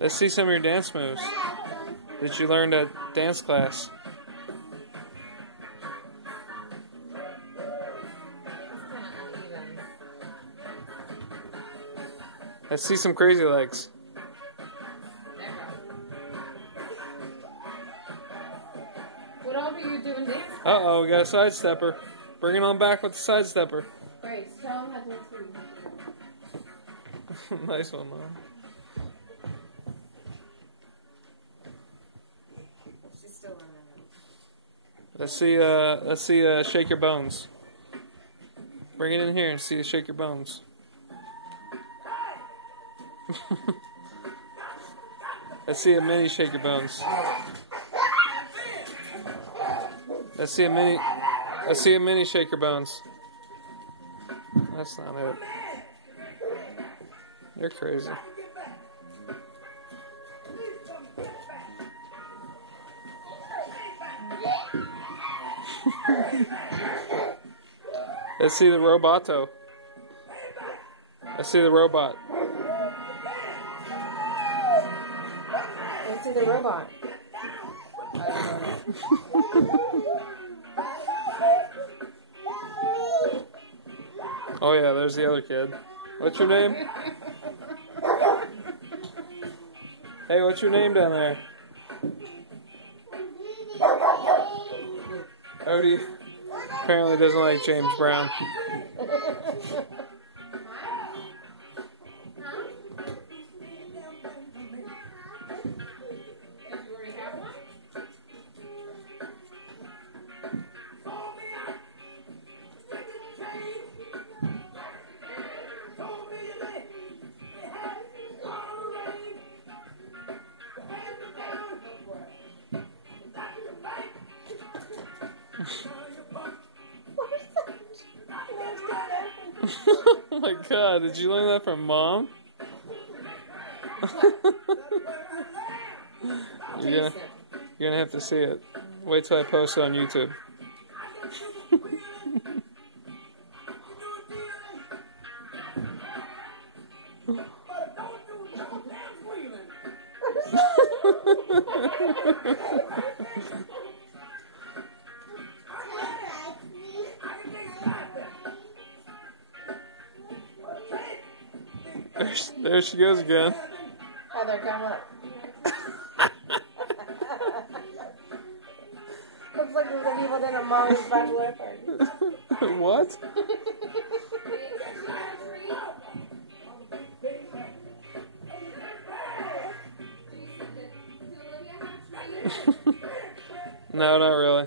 Let's see some of your dance moves that you learned at dance class. Let's see some crazy legs. What all are you doing dance? Uh-oh, we got a side stepper. Bring it on back with the side stepper. Great, show them how to dance. Nice one, Mom. She's still learning. Let's see, shake your bones. Bring it in here and see shake your bones. Let's see a mini shake your bones. Let's see a mini shake your bones. That's not it. You're crazy. Let's see the roboto. Let's see the robot. Let's see the robot. Oh yeah, there's the other kid. What's your name? Hey, what's your name down there? Odie apparently doesn't like James Brown. Oh my god, did you learn that from Mom? You're gonna have to see it. Wait till I post it on YouTube. There she goes again. Heather, come up. Looks like there's a people dinner mommy's bachelor party. What? No, not really.